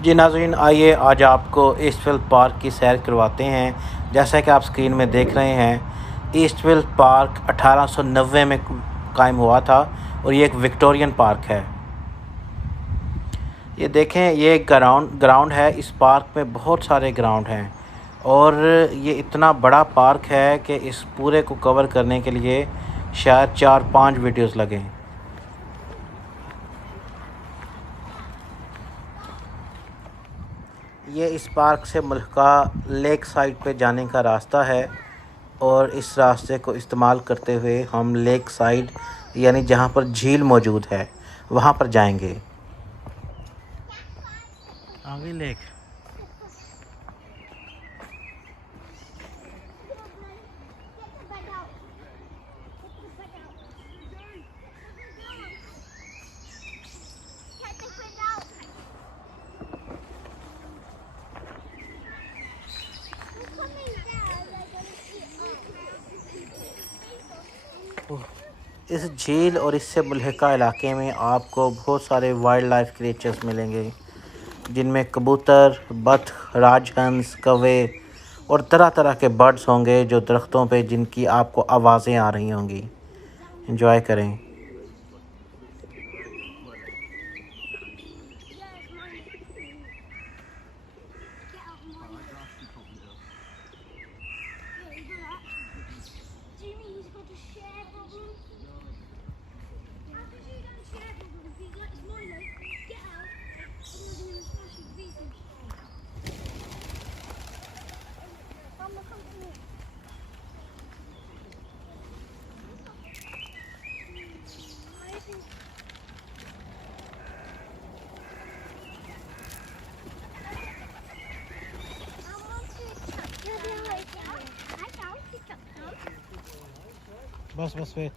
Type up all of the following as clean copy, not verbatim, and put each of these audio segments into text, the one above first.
जी नाज़रीन, आइए आज आपको ईस्टविल पार्क की सैर करवाते हैं। जैसा कि आप स्क्रीन में देख रहे हैं, ईस्टविल पार्क 1890 में कायम हुआ था और ये एक विक्टोरियन पार्क है। ये देखें, ये एक ग्राउंड है। इस पार्क में बहुत सारे ग्राउंड हैं और ये इतना बड़ा पार्क है कि इस पूरे को कवर करने के लिए शायद 4-5 वीडियोस लगें। ये इस पार्क से मुल्का लेक साइड पे जाने का रास्ता है और इस रास्ते को इस्तेमाल करते हुए हम लेक साइड यानी जहाँ पर झील मौजूद है वहाँ पर जाएंगे। आगे लेक। इस झील और इससे मुल्हिका इलाके में आपको बहुत सारे वाइल्ड लाइफ क्रिएचर्स मिलेंगे, जिनमें कबूतर, बत्ख, राजहंस, कौवे और तरह तरह के बर्ड्स होंगे जो दरख्तों पे जिनकी आपको आवाज़ें आ रही होंगी। एंजॉय करें। बस वेट।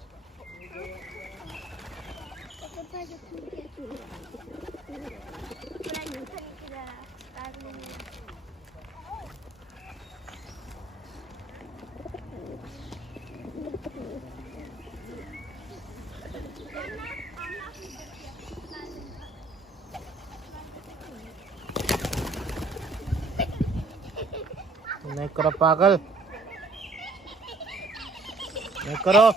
नहीं करो पागल, नहीं करो।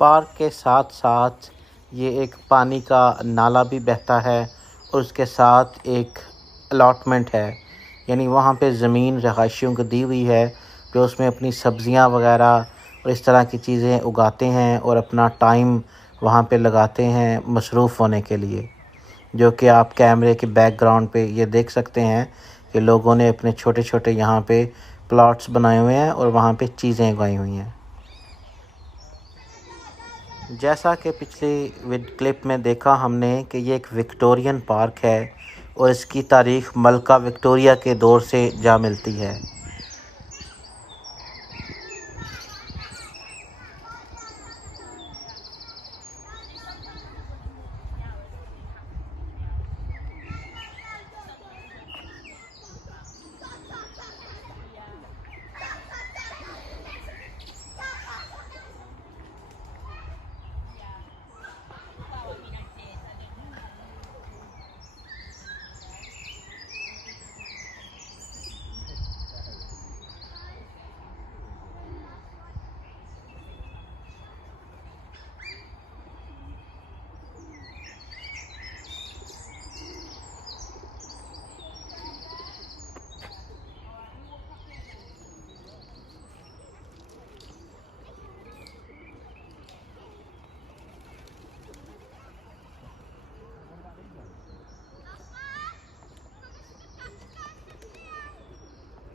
पार्क के साथ साथ ये एक पानी का नाला भी बहता है और उसके साथ एक अलॉटमेंट है, यानी वहाँ पे ज़मीन रहायशियों को दी हुई है जो उसमें अपनी सब्ज़ियाँ वगैरह और इस तरह की चीज़ें उगाते हैं और अपना टाइम वहाँ पे लगाते हैं मसरूफ़ होने के लिए। जो कि आप कैमरे के बैकग्राउंड पे ये देख सकते हैं कि लोगों ने अपने छोटे छोटे यहाँ पे प्लॉट्स बनाए हुए हैं और वहाँ पे चीज़ें उगाई हुई हैं। जैसा कि पिछली क्लिप में देखा हमने कि ये एक विक्टोरियन पार्क है और इसकी तारीख़ मलका विक्टोरिया के दौर से जा मिलती है।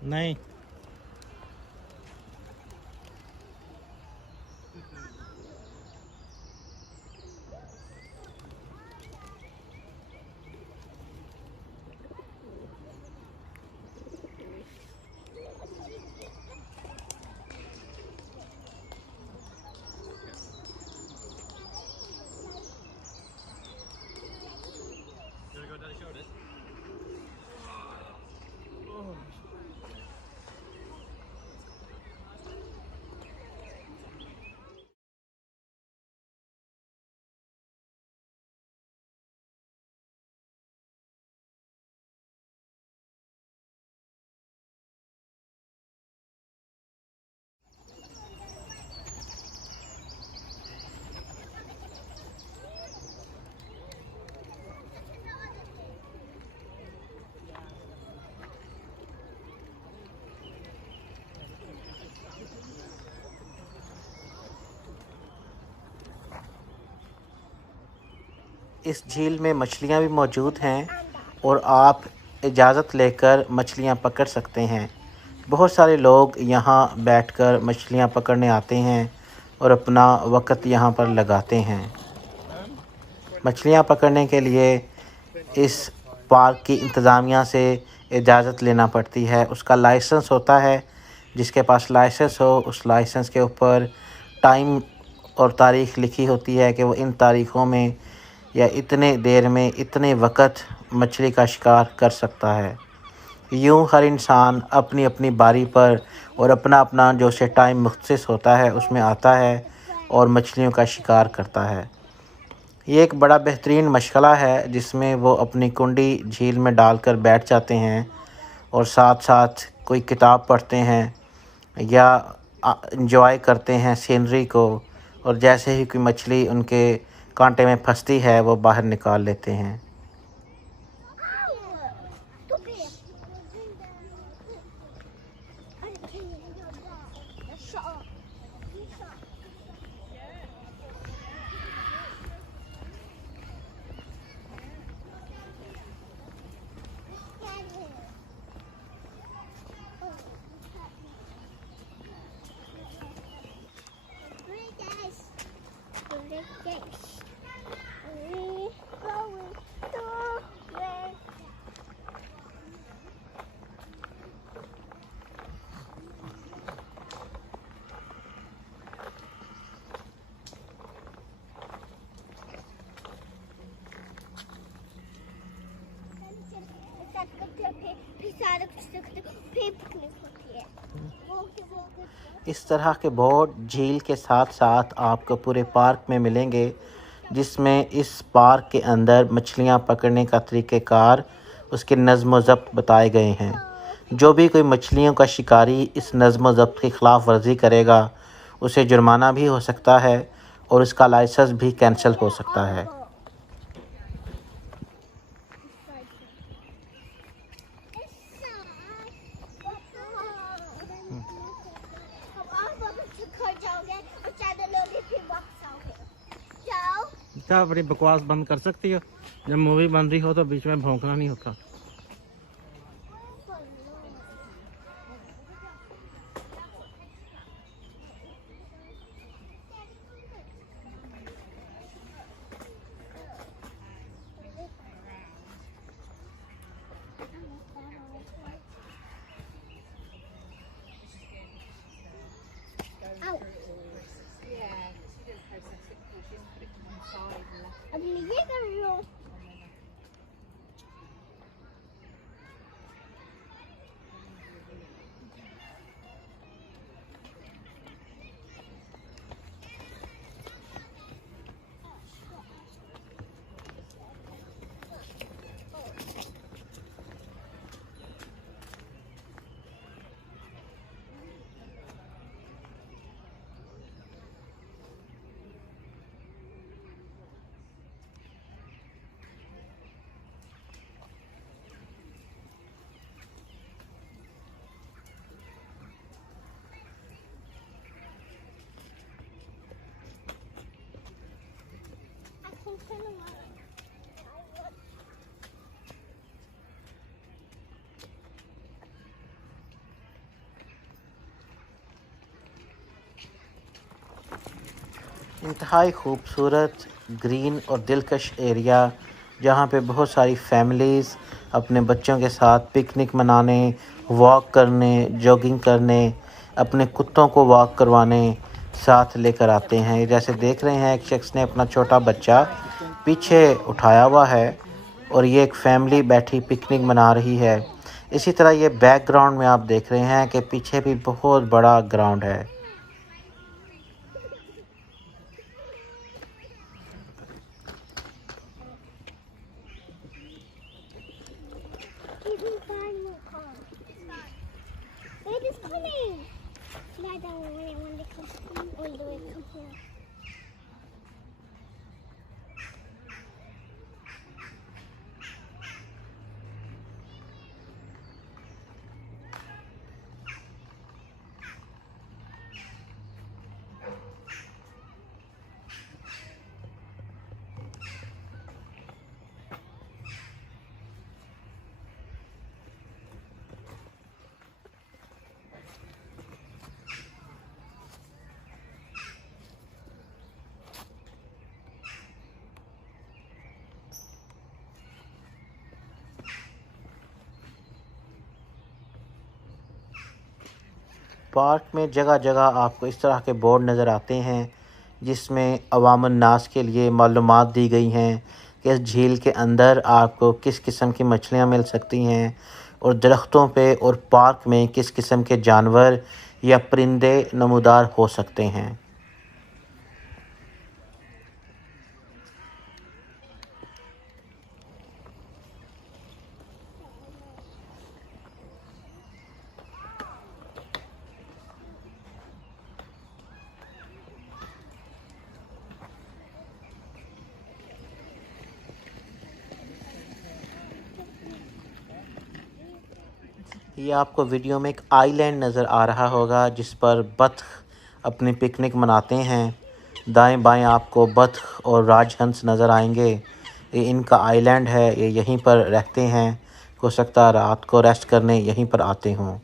नहीं। इस झील में मछलियाँ भी मौजूद हैं और आप इजाज़त लेकर मछलियाँ पकड़ सकते हैं। बहुत सारे लोग यहाँ बैठकर मछलियाँ पकड़ने आते हैं और अपना वक़्त यहाँ पर लगाते हैं। मछलियाँ पकड़ने के लिए इस पार्क की इंतज़ामिया से इजाज़त लेना पड़ती है। उसका लाइसेंस होता है, जिसके पास लाइसेंस हो उस लाइसेंस के ऊपर टाइम और तारीख़ लिखी होती है कि वो इन तारीख़ों में या इतने देर में इतने वक़्त मछली का शिकार कर सकता है। यूँ हर इंसान अपनी अपनी बारी पर और अपना अपना जो उसे टाइम मुख्तस होता है उसमें आता है और मछलियों का शिकार करता है। ये एक बड़ा बेहतरीन मशग़ला है जिसमें वो अपनी कुंडी झील में डालकर बैठ जाते हैं और साथ-साथ कोई किताब पढ़ते हैं या एन्जॉय करते हैं सीनरी को, और जैसे ही कोई मछली उनके कांटे में फंसती है वो बाहर निकाल लेते हैं। इस तरह के बोट झील के साथ साथ आपको पूरे पार्क में मिलेंगे, जिसमें इस पार्क के अंदर मछलियाँ पकड़ने का तरीक़ेकार, उसके नज़्म व ज़ब्त बताए गए हैं। जो भी कोई मछलियों का शिकारी इस नज़्म व ज़ब्त की ख़िलाफ़ वर्ज़ी करेगा, उसे जुर्माना भी हो सकता है और उसका लाइसेंस भी कैंसल हो सकता है। क्या बड़ी बकवास बंद कर सकती हो? जब मूवी बन रही हो तो बीच में भौंकना नहीं होता। अब ये कर रही हो। इंतहाई खूबसूरत ग्रीन और दिलकश एरिया, जहाँ पे बहुत सारी फैमिलीज़ अपने बच्चों के साथ पिकनिक मनाने, वॉक करने, जॉगिंग करने, अपने कुत्तों को वॉक करवाने साथ लेकर आते हैं। जैसे देख रहे हैं, एक शख्स ने अपना छोटा बच्चा पीछे उठाया हुआ है और ये एक फैमिली बैठी पिकनिक मना रही है। इसी तरह ये बैकग्राउंड में आप देख रहे हैं कि पीछे भी बहुत बड़ा ग्राउंड है। It is coming! Lie down when they come all the way come here. Park में जगह जगह आपको इस तरह के बोर्ड नज़र आते हैं जिसमें अवामुन नास के लिए मालूमात दी गई हैं कि इस झील के अंदर आपको किस किस्म की मछलियाँ मिल सकती हैं और दरख्तों पे और पार्क में किस किस्म के जानवर या परिंदे नमूदार हो सकते हैं। ये आपको वीडियो में एक आइलैंड नज़र आ रहा होगा जिस पर बत्ख अपनी पिकनिक मनाते हैं। दाएं बाएं आपको बत्ख और राजहंस नज़र आएंगे। ये इनका आइलैंड है, ये यहीं पर रहते हैं। हो सकता है रात को रेस्ट करने यहीं पर आते हों।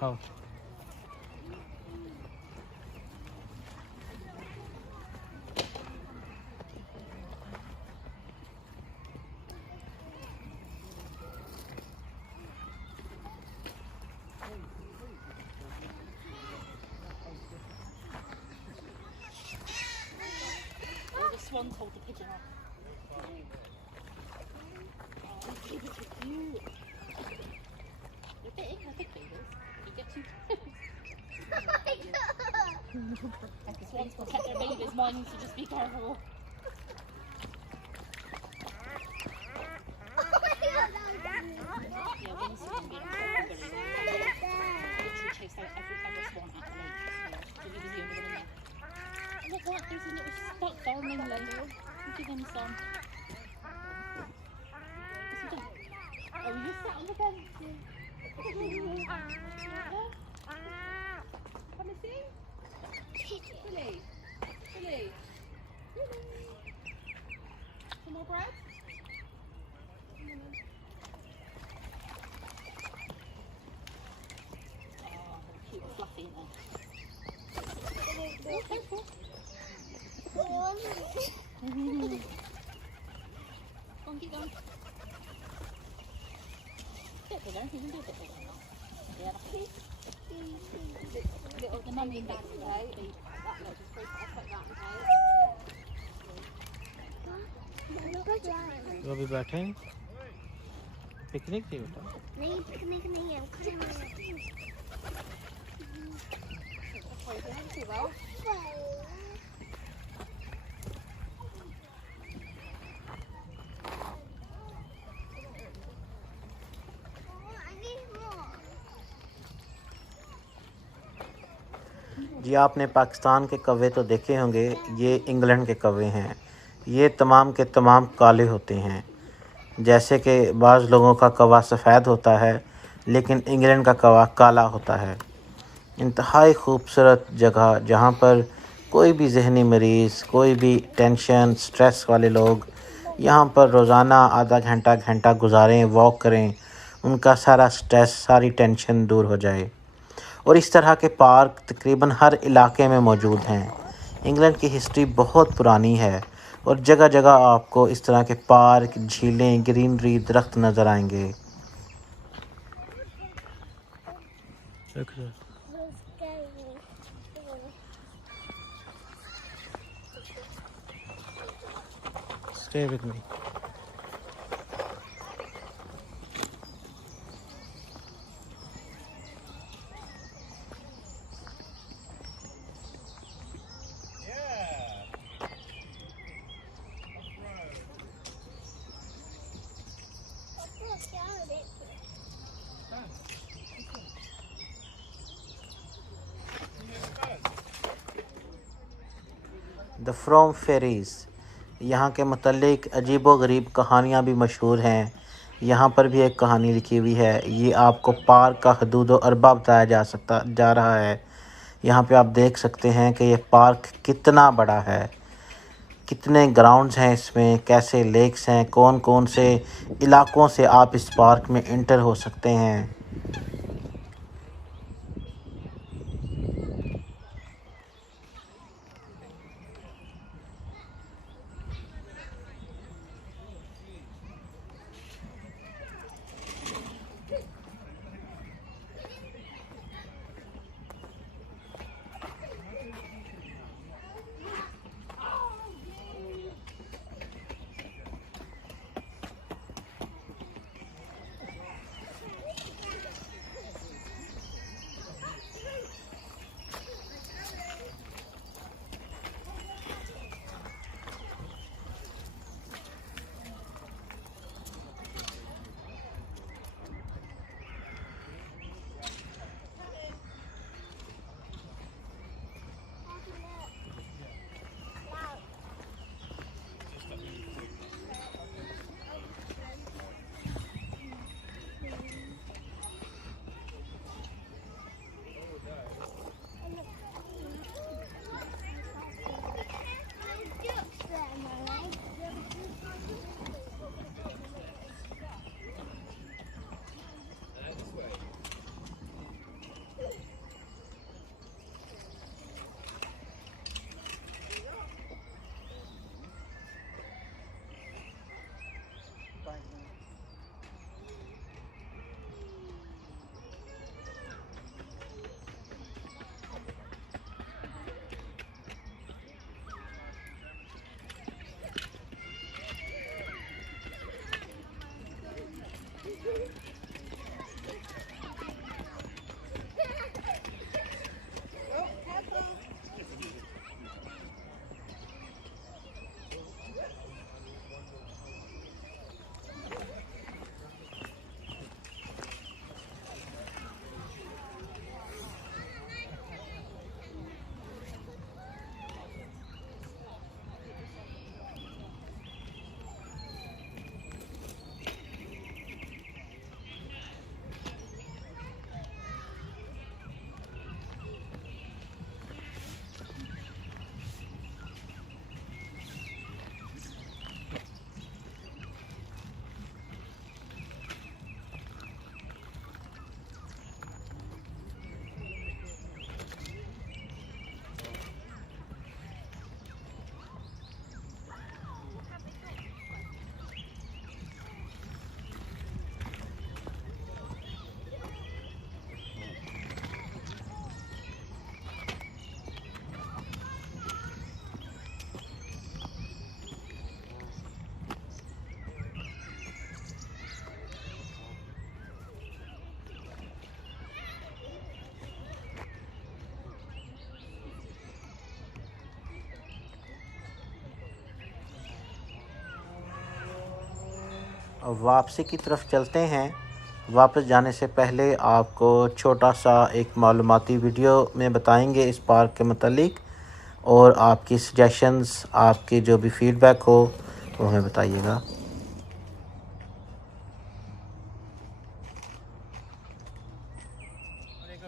हाँ। boy needs to just be careful. Yeah, when you see them being literally chased out every swan at the lake. So he was the only one in there. Look what, there's a little spot forming like. Give him some. Oh, you sat on the bench. Come and see. Billy. Billy. Some more bread? Oh, cute and fluffy, isn't it? Go on, keep going. Bit bigger, you can do a bit bigger now. Yeah, that's it. The mummy and dad's okay. That looks pretty, I'll put that okay. वो भी बैठे हैं picnic थी बेटा नहीं picnic नहीं है खड़े हुए हैं जी आपने पाकिस्तान के कौवे तो देखे होंगे, ये इंग्लैंड के कौवे हैं। ये तमाम के तमाम काले होते हैं। जैसे कि बाज़ लोगों का कौवा सफ़ेद होता है, लेकिन इंग्लैंड का कौवा काला होता है। इंतहाई खूबसूरत जगह जहाँ पर कोई भी ज़हनी मरीज़, कोई भी टेंशन, स्ट्रेस वाले लोग यहाँ पर रोज़ाना आधा घंटा गुजारें, वॉक करें, उनका सारा स्ट्रेस, सारी टेंशन दूर हो जाए। और इस तरह के पार्क तकरीबन हर इलाके में मौजूद हैं। इंग्लैंड की हिस्ट्री बहुत पुरानी है और जगह जगह आपको इस तरह के पार्क, झीलें, ग्रीनरी, दरख्त नज़र आएंगे। Stay with me. The from ferries, यहाँ के मुतल्लिक अजीबो-गरीब कहानियाँ भी मशहूर हैं। यहाँ पर भी एक कहानी लिखी हुई है। ये आपको पार्क का हदूद-व-अरबा बताया जा रहा है। यहाँ पे आप देख सकते हैं कि ये पार्क कितना बड़ा है, कितने ग्राउंड्स हैं इसमें, कैसे लेक्स हैं, कौन-कौन से इलाकों से आप इस पार्क में एंटर हो सकते हैं। वापसी की तरफ चलते हैं। वापस जाने से पहले आपको छोटा सा एक मालूमाती वीडियो में बताएंगे इस पार्क के मतलब, और आपकी सजेशंस, आपकी जो भी फीडबैक हो वो हमें बताइएगा।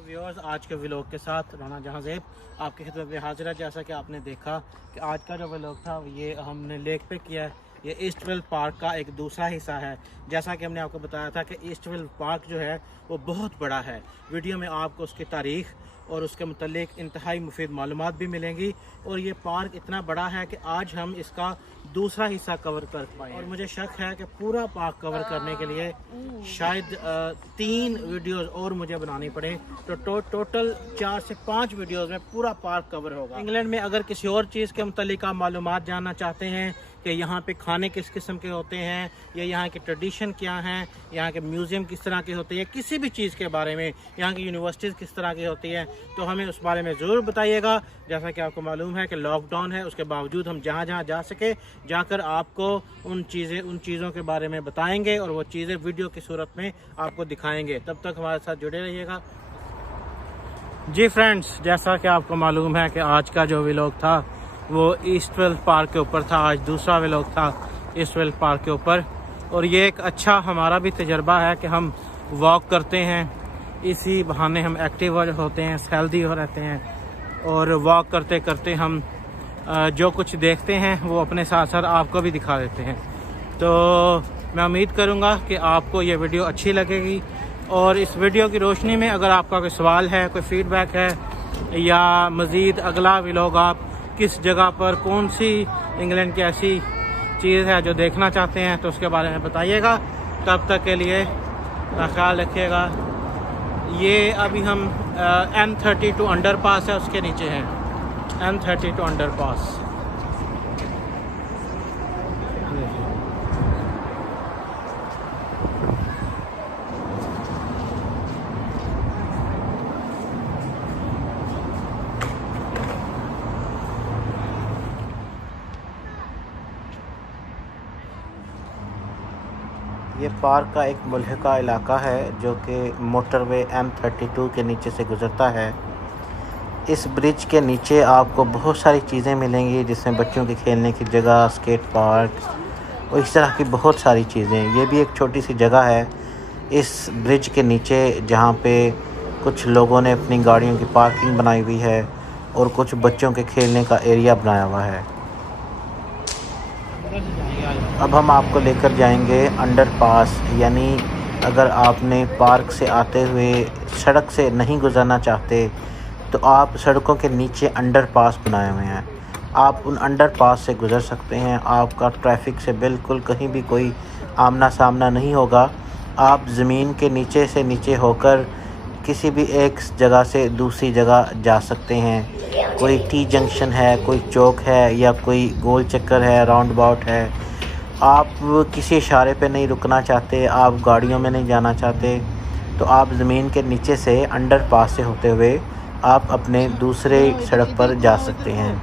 व्यूअर्स, आज के व्लॉग के साथ राना जहांज़ेब आपकी खिदमत में हाजिर है। जैसा कि आपने देखा कि आज का जो व्लॉग था ये हमने लेक पे किया है। ये ईस्टविल पार्क का एक दूसरा हिस्सा है। जैसा कि हमने आपको बताया था कि ईस्टविल पार्क जो है वो बहुत बड़ा है। वीडियो में आपको उसकी तारीख़ और उसके मुतालिक इंतहाई मुफीद मालूमात भी मिलेंगी। और ये पार्क इतना बड़ा है कि आज हम इसका दूसरा हिस्सा कवर कर पाए, और मुझे शक है कि पूरा पार्क कवर करने के लिए शायद 3 वीडियोस और मुझे बनानी पड़े, तो टोटल 4 से 5 वीडियोस में पूरा पार्क कवर होगा। इंग्लैंड में अगर किसी और चीज़ के मुतालिक आप मालूमात जानना चाहते हैं कि यहाँ पे खाने किस किस्म के होते हैं, या यहाँ के ट्रेडिशन क्या हैं, यहाँ के म्यूज़ियम किस तरह के होते हैं, किसी भी चीज़ के बारे में, यहाँ की यूनिवर्सिटीज़ किस तरह की होती हैं, तो हमें उस बारे में ज़रूर बताइएगा। जैसा कि आपको मालूम है कि लॉकडाउन है, उसके बावजूद हम जहाँ जहाँ जा सके जाकर आपको उन चीज़ों के बारे में बताएंगे और वो चीज़ें वीडियो की सूरत में आपको दिखाएंगे। तब तक हमारे साथ जुड़े रहिएगा। जी फ्रेंड्स, जैसा कि आपको मालूम है कि आज का जो व्लॉग था वो ईस्टविल पार्क के ऊपर था। आज दूसरा व्लॉग था ईस्टविल पार्क के ऊपर, और ये एक अच्छा हमारा भी तजर्बा है कि हम वॉक करते हैं, इसी बहाने हम एक्टिव होते हैं, हेल्दी हो रहते हैं, और वॉक करते करते हम जो कुछ देखते हैं वो अपने साथ साथ आपको भी दिखा देते हैं। तो मैं उम्मीद करूँगा कि आपको ये वीडियो अच्छी लगेगी, और इस वीडियो की रोशनी में अगर आपका कोई सवाल है, कोई फीडबैक है, या मज़ीद अगला व्लॉग आप किस जगह पर, कौन सी इंग्लैंड की ऐसी चीज़ है जो देखना चाहते हैं, तो उसके बारे में बताइएगा। तब तक के लिए ख्याल रखिएगा। ये अभी हम M32 अंडरपास है, उसके नीचे हैं M32 अंडरपास। ये पार्क का एक मुल्हिका इलाका है जो कि मोटरवे M32 के नीचे से गुज़रता है। इस ब्रिज के नीचे आपको बहुत सारी चीज़ें मिलेंगी, जिसमें बच्चों के खेलने की जगह, स्केट पार्क और इस तरह की बहुत सारी चीज़ें। ये भी एक छोटी सी जगह है इस ब्रिज के नीचे, जहाँ पे कुछ लोगों ने अपनी गाड़ियों की पार्किंग बनाई हुई है और कुछ बच्चों के खेलने का एरिया बनाया हुआ है। अब हम आपको लेकर जाएंगे अंडरपास, यानी अगर आपने पार्क से आते हुए सड़क से नहीं गुजरना चाहते तो आप सड़कों के नीचे अंडरपास बनाए हुए हैं, आप उन अंडरपास से गुज़र सकते हैं। आपका ट्रैफिक से बिल्कुल कहीं भी कोई आमना सामना नहीं होगा। आप ज़मीन के नीचे से नीचे होकर किसी भी एक जगह से दूसरी जगह जा सकते हैं। कोई टी जंक्शन है, कोई चौक है, या कोई गोल चक्कर है, राउंड अबाउट है, आप किसी इशारे पे नहीं रुकना चाहते, आप गाड़ियों में नहीं जाना चाहते, तो आप ज़मीन के नीचे से अंडरपास से होते हुए आप अपने दूसरे सड़क पर जा सकते हैं।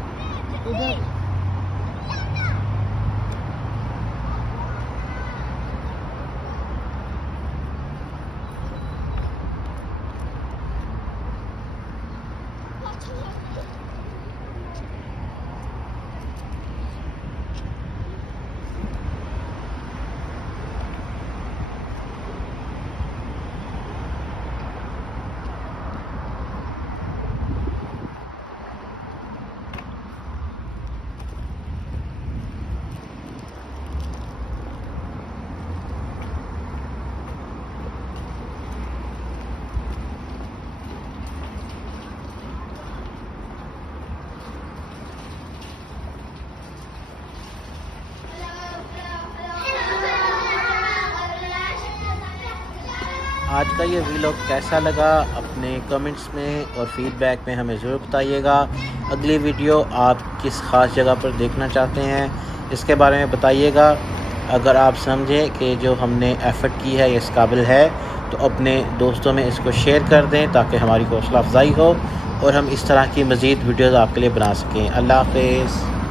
आज का ये व्लॉग कैसा लगा अपने कमेंट्स में और फीडबैक में हमें ज़रूर बताइएगा। अगली वीडियो आप किस ख़ास जगह पर देखना चाहते हैं इसके बारे में बताइएगा। अगर आप समझें कि जो हमने एफ़र्ट की है इस काबिल है तो अपने दोस्तों में इसको शेयर कर दें ताकि हमारी हौसला अफजाई हो और हम इस तरह की मज़ीद वीडियोज़ आपके लिए बना सकें। अल्लाह हाफ़िज़।